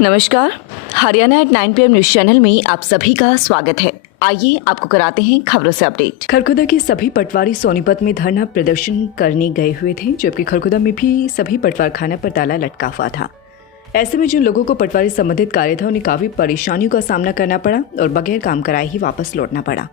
नमस्कार, Haryana at 9 PM news channel में आप सभी का स्वागत है। आइए आपको कराते हैं खबरों से अपडेट। खरखुदा के सभी पटवारी सोनीपत में धरना प्रदर्शन करने गए हुए थे, जबकि खरखुदा में भी सभी पटवार खाना पर ताला लटका हुआ था। ऐसे में जिन लोगों को पटवारी संबंधित कार्य था उन्हें काफी परेशानियों का सामना करना पड़ा और बगैर काम कराए ही वापस लौटना पड़ा।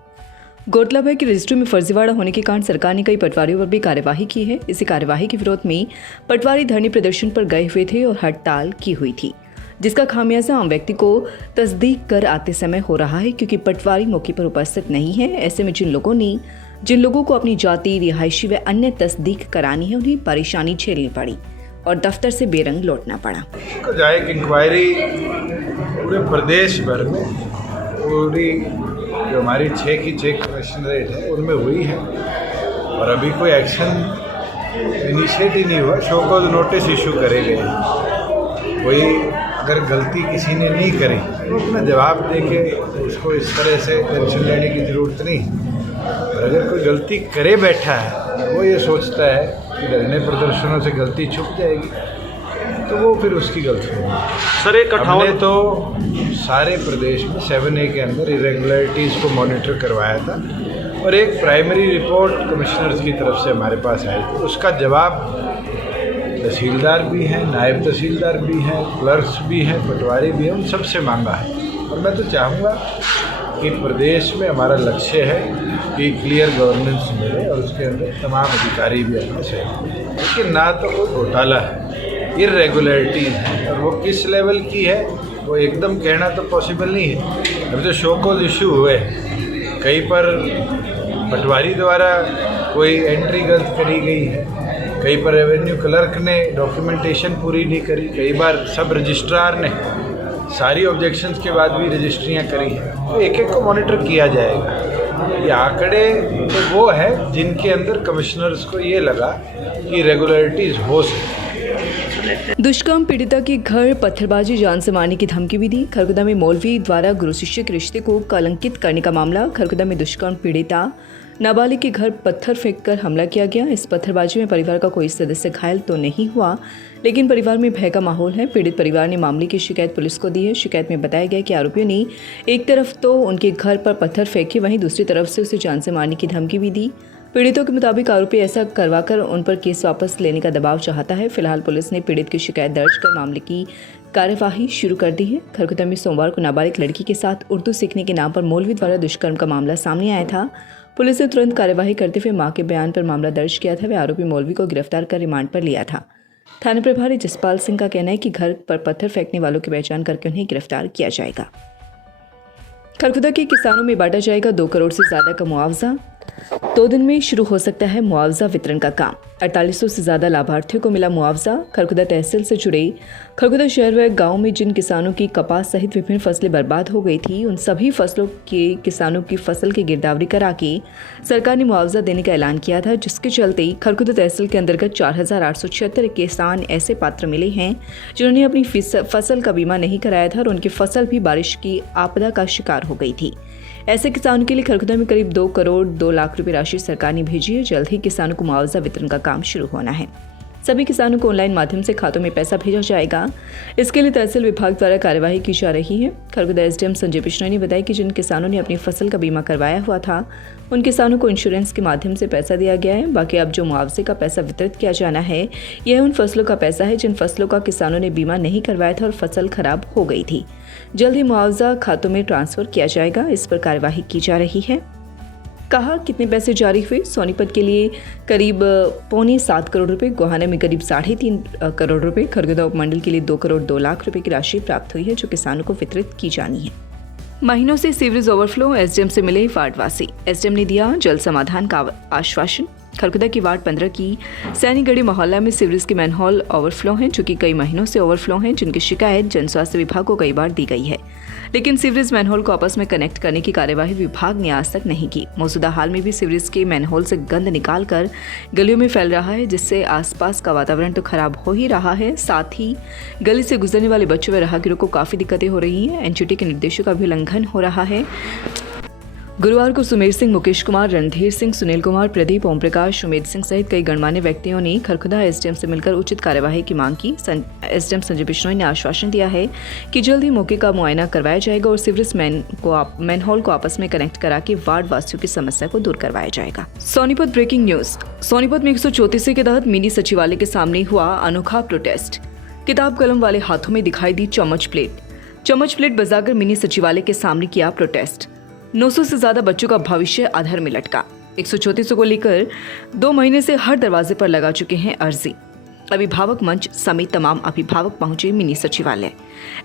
गौरतलब है कि रजिस्ट्री में फर्जीवाड़ा होने के कारण सरकार ने कई पटवारियों पर भी कार्यवाही की है। इसी कार्यवाही के विरोध में पटवारी धरने प्रदर्शन पर गए हुए थे और हड़ताल की हुई थी, जिसका खामियाजा आम व्यक्ति को तस्दीक कर आते समय हो रहा है, क्योंकि पटवारी मौके पर उपस्थित नहीं है। ऐसे में जिन लोगों को अपनी जाति, रिहायशी व अन्य तस्दीक करानी है उन्हें परेशानी झेलनी पड़ी और दफ्तर से बेरंग लौटना पड़ा। एक इंक्वायरी पूरे प्रदेश भर में पूरी जो हमारी 6 की 6 कमिश्नरेट है उनमें हुई है और अभी कोई एक्शन इनिशिएट ही नहीं हुआ। शो कॉज नोटिस इशू करे गए। कोई अगर गलती किसी ने नहीं करी तो अपना जवाब दे के उसको इस तरह से टेंशन लेने की ज़रूरत नहीं। और अगर कोई गलती करे बैठा है, वो ये सोचता है कि धरने प्रदर्शनों से गलती छुप जाएगी, तो वो फिर उसकी गलती होगी। सर, एक हमने तो सारे प्रदेश में 7A के अंदर इरेगुलरिटीज़ को मॉनिटर करवाया था और एक प्राइमरी रिपोर्ट कमिश्नर्स की तरफ से हमारे पास आई थी। उसका जवाब तहसीलदार भी हैं, नायब तहसीलदार भी हैं, क्लर्क्स भी हैं, पटवारी भी हैं, उन सबसे मांगा है। और मैं तो चाहूँगा कि प्रदेश में हमारा लक्ष्य है कि क्लियर गवर्नेंस मिले और उसके अंदर तमाम अधिकारी भी आना चाहिए। लेकिन ना तो कोई घोटाला है, इरेगुलरिटीज़ है, और वो किस लेवल की है वो एकदम कहना तो पॉसिबल नहीं है। अभी तो शो कॉज इशू हुए, कहीं पर पटवारी द्वारा कोई एंट्री गलत करी गई है, कहीं पर रेवेन्यू क्लर्क ने डॉक्यूमेंटेशन पूरी नहीं करी, कई बार सब रजिस्ट्रार ने सारी ऑब्जेक्शंस के बाद भी रजिस्ट्रियाँ करी हैं। तो एक एक को मॉनिटर किया जाएगा। ये आंकड़े तो वो है जिनके अंदर कमिश्नर्स को ये लगा कि रेगुलरिटीज़ हो सकती। दुष्कर्म पीड़िता के घर पत्थरबाजी, जान से मारने की धमकी भी दी। खरखुदा में मौलवी द्वारा गुरु शिष्य के रिश्ते को कलंकित करने का मामला। खरखुदा में दुष्कर्म पीड़िता नाबालिग के घर पत्थर फेंककर हमला किया गया। इस पत्थरबाजी में परिवार का कोई सदस्य घायल तो नहीं हुआ, लेकिन परिवार में भय का माहौल है। पीड़ित परिवार ने मामले की शिकायत पुलिस को दी है। शिकायत में बताया गया कि आरोपियों ने एक तरफ तो उनके घर पर पत्थर फेंके, वहीं दूसरी तरफ से उसे जान से मारने की धमकी भी दी। पीड़ितों के मुताबिक आरोपी ऐसा करवाकर उन पर केस वापस लेने का दबाव चाहता है। फिलहाल पुलिस ने पीड़ित की शिकायत दर्ज कर मामले की कार्यवाही शुरू कर दी है। खरखुदा में सोमवार को नाबालिग लड़की के साथ उर्दू सीखने के नाम पर मौलवी द्वारा दुष्कर्म का मामला सामने आया था। पुलिस ने तुरंत कार्यवाही करते हुए मां के बयान पर मामला दर्ज किया था। वे आरोपी मौलवी को गिरफ्तार कर रिमांड पर लिया था। थाना प्रभारी जसपाल सिंह का कहना है कि घर पर पत्थर फेंकने वालों की पहचान करके उन्हें गिरफ्तार किया जाएगा। खरखुदा के किसानों में बांटा जाएगा 2 करोड़ से ज्यादा का मुआवजा। 2 दिन में शुरू हो सकता है मुआवजा वितरण का काम। 4800 से ज्यादा लाभार्थियों को मिला मुआवजा। खरखुदा तहसील से जुड़े खरखुदा शहर व गांव में जिन किसानों की कपास सहित विभिन्न फसलें बर्बाद हो गई थी, उन सभी फसलों के किसानों की फसल की गिरदावरी करा के सरकार ने मुआवजा देने का ऐलान किया था, जिसके चलते खरखुदा तहसील के अंतर्गत 4876 किसान ऐसे पात्र मिले हैं जिन्होंने अपनी फसल का बीमा नहीं कराया था और उनकी फसल भी बारिश की आपदा का शिकार हो गई थी। ऐसे किसानों के लिए खरखुदा में करीब 2 करोड़ 2 लाख रुपए राशि सरकार ने भेजी है। जल्द ही किसानों को मुआवजा वितरण का काम शुरू होना है। सभी किसानों को ऑनलाइन माध्यम से खातों में पैसा भेजा जाएगा। इसके लिए तहसील विभाग द्वारा कार्यवाही की जा रही है। खरखुदा एसडीएम संजय बिश्नोई ने बताया कि जिन किसानों ने अपनी फसल का बीमा करवाया हुआ था उन किसानों को इंश्योरेंस के माध्यम से पैसा दिया गया है। बाकी अब जो मुआवजे का पैसा वितरित किया जाना है, यह उन फसलों का पैसा है जिन फसलों का किसानों ने बीमा नहीं करवाया था और फसल खराब हो गई थी। जल्द ही मुआवजा खातों में ट्रांसफर किया जाएगा। इस पर कार्यवाही की जा रही है। कहा कितने पैसे जारी हुए? सोनीपत के लिए करीब 6.25 करोड़ रुपए, गोहाना में करीब 3.5 करोड़ रुपए, खरगोदा उपमंडल के लिए 2 करोड़ 2 लाख रुपए की राशि प्राप्त हुई है, जो किसानों को वितरित की जानी है। महीनों से सीवरेज ओवरफ्लो, एसडीएम से मिले वार्डवासी। एसडीएम ने दिया जल समाधान का आश्वासन। खरखुदा की वार्ड 15 की सैनीगढ़ी मोहल्ला में सीवरेज के मैनहोल ओवरफ्लो हैं, जो कि कई महीनों से ओवरफ्लो हैं, जिनकी शिकायत जन स्वास्थ्य विभाग को कई बार दी गई है, लेकिन सीवरेज मैनहोल को आपस में कनेक्ट करने की कार्यवाही विभाग ने आज तक नहीं की। मौजूदा हाल में भी सीवरेज के मैनहोल से गंद निकालकर गलियों में फैल रहा है, जिससे आसपास का वातावरण तो खराब हो ही रहा है, साथ ही गली से गुजरने वाले बच्चों व राहगीरों को काफी दिक्कतें हो रही हैं। एनजीटी के निर्देशों का भी उल्लंघन हो रहा है। गुरुवार को सुमेर सिंह, मुकेश कुमार, रणधीर सिंह, सुनील कुमार, प्रदीप, ओम प्रकाश, उमेद सिंह सहित कई गणमान्य व्यक्तियों ने खरखुदा एसडीएम से मिलकर उचित कार्यवाही की मांग की। एसडीएम संजय बिश्नोई ने आश्वासन दिया है कि जल्द ही मौके का मुआयना करवाया जाएगा और सीवरेज मैनहोल को आपस में कनेक्ट करा के वार्ड वासियों की समस्या को दूर करवाया जाएगा। Sonipat breaking news. सोनीपत में 134 के तहत मिनी सचिवालय के सामने हुआ अनोखा प्रोटेस्ट। किताब कलम वाले हाथों में दिखाई दी चम्मच प्लेट बजाकर मिनी सचिवालय के सामने किया प्रोटेस्ट। 900 से ज्यादा बच्चों का भविष्य अधर में लटका। 134 को लेकर 2 महीने से हर दरवाजे पर लगा चुके हैं अर्जी। अभिभावक मंच समेत तमाम अभिभावक पहुंचे मिनी सचिवालय।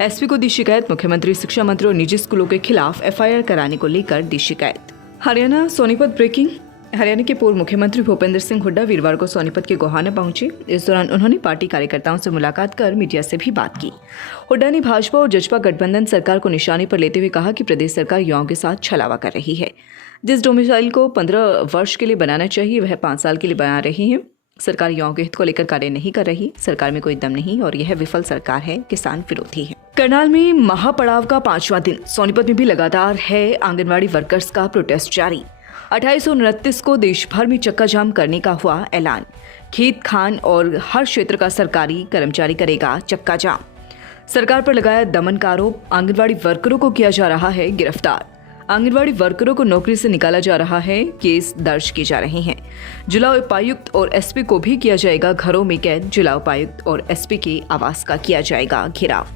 एसपी को दी शिकायत। मुख्यमंत्री, शिक्षा मंत्री और निजी स्कूलों के खिलाफ एफआईआर कराने को लेकर दी शिकायत। हरियाणा सोनीपत ब्रेकिंग। हरियाणा के पूर्व मुख्यमंत्री भूपेंद्र सिंह हुड्डा वीरवार को सोनीपत के गोहाना पहुंचे। इस दौरान उन्होंने पार्टी कार्यकर्ताओं से मुलाकात कर मीडिया से भी बात की। हुड्डा ने भाजपा और जसपा गठबंधन सरकार को निशाने पर लेते हुए कहा कि प्रदेश सरकार युवाओं के साथ छलावा कर रही है। जिस डोमिसाइल को 15 वर्ष के लिए बनाना चाहिए वह 5 साल के लिए बना रही है। सरकार युवाओं के हित को लेकर कार्य नहीं कर रही। सरकार में कोई दम नहीं और यह विफल सरकार है, किसान विरोधी है। करनाल में महापड़ाव का 5वां दिन। सोनीपत में भी लगातार है आंगनबाड़ी वर्कर्स का प्रोटेस्ट जारी। 2829 को देश भर में चक्का जाम करने का हुआ ऐलान। खेत, खान और हर क्षेत्र का सरकारी कर्मचारी करेगा चक्का जाम। सरकार पर लगाया दमन का आरोप। आंगनबाड़ी वर्करों को किया जा रहा है गिरफ्तार। आंगनबाड़ी वर्करों को नौकरी से निकाला जा रहा है। केस दर्ज किए जा रहे हैं। जिला उपायुक्त और एसपी को भी किया जाएगा घरों में कैद। जिला उपायुक्त और एसपी के आवास का किया जाएगा घेराव।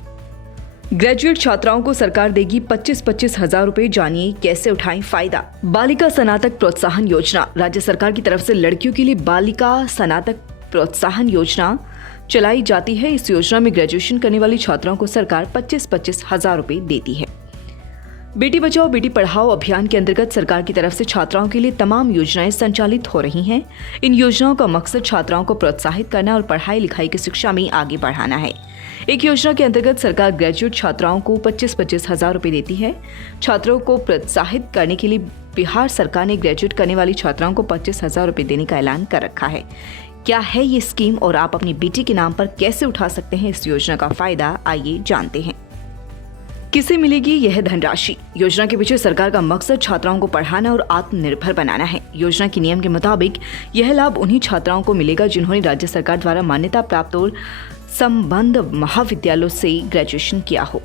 ग्रेजुएट छात्राओं को सरकार देगी 25-25 हजार रुपए। जानिए कैसे उठाएं फायदा। बालिका स्नातक प्रोत्साहन योजना। राज्य सरकार की तरफ से लड़कियों के लिए बालिका स्नातक प्रोत्साहन योजना चलाई जाती है। इस योजना में ग्रेजुएशन करने वाली छात्राओं को सरकार 25-25 हजार रुपए देती है। बेटी बचाओ बेटी पढ़ाओ अभियान के अंतर्गत सरकार की तरफ से छात्राओं के लिए तमाम योजनाएं संचालित हो रही हैं। इन योजनाओं का मकसद छात्राओं को प्रोत्साहित करना और पढ़ाई लिखाई की शिक्षा में आगे बढ़ाना है। एक योजना के अंतर्गत सरकार ग्रेजुएट छात्राओं को 25-25 हजार रुपए देती है। छात्रों को प्रोत्साहित करने के लिए बिहार सरकार ने ग्रेजुएट करने वाली छात्राओं को 25 हजार रुपए देने का ऐलान कर रखा है। क्या है ये स्कीम और आप अपनी बेटी के नाम पर कैसे उठा सकते हैं इस योजना का फायदा, आइए जानते हैं। किसे मिलेगी यह धनराशि? योजना के पीछे सरकार का मकसद छात्राओं को पढ़ाना और आत्मनिर्भर बनाना है। योजना के नियम के मुताबिक यह लाभ उन्हीं छात्राओं को मिलेगा जिन्होंने राज्य सरकार द्वारा मान्यता प्राप्त और संबद्ध महाविद्यालयों से ग्रेजुएशन किया हो।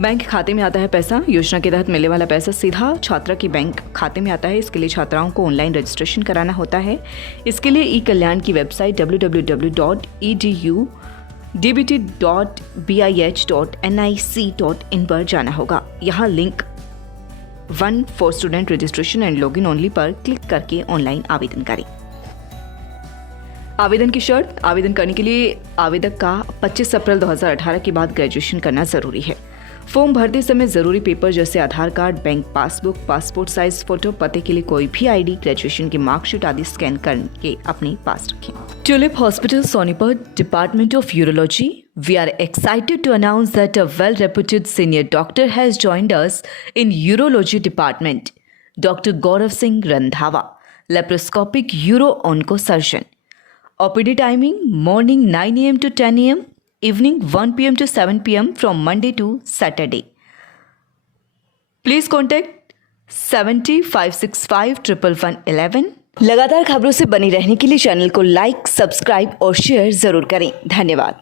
बैंक खाते में आता है पैसा। योजना के तहत मिलने वाला पैसा सीधा छात्रा के बैंक खाते में आता है। इसके लिए छात्राओं को ऑनलाइन रजिस्ट्रेशन कराना होता है। इसके लिए ई कल्याण की वेबसाइट www.edu.bih.nic.in पर जाना होगा। यहाँ link 1 for student registration and login only पर क्लिक करके ऑनलाइन आवेदन करें। आवेदन की शर्त। आवेदन करने के लिए आवेदक का 25 अप्रैल 2018 के बाद ग्रेजुएशन करना जरूरी है। फॉर्म भरते समय जरूरी पेपर जैसे Aadhaar card, bank passbook, passport size photo, पते के लिए कोई भी आईडी, ग्रेजुएशन की मार्कशीट आदि स्कैन करके अपने पास रखें। Tulip Hospital Sonipat, department of urology. We are excited to announce that a well-reputed senior doctor has joined us in urology department. Dr. Gaurav Singh Randhawa, laparoscopic uro-oncosurgeon. OPD timing morning 9 a.m. to 10 a.m. evening 1 p.m. to 7 p.m. from Monday to Saturday. Please contact 70-565-11111. लगातार खबरों से बनी रहने के लिए channel को like, subscribe और share जरूर करें। धन्यवाद।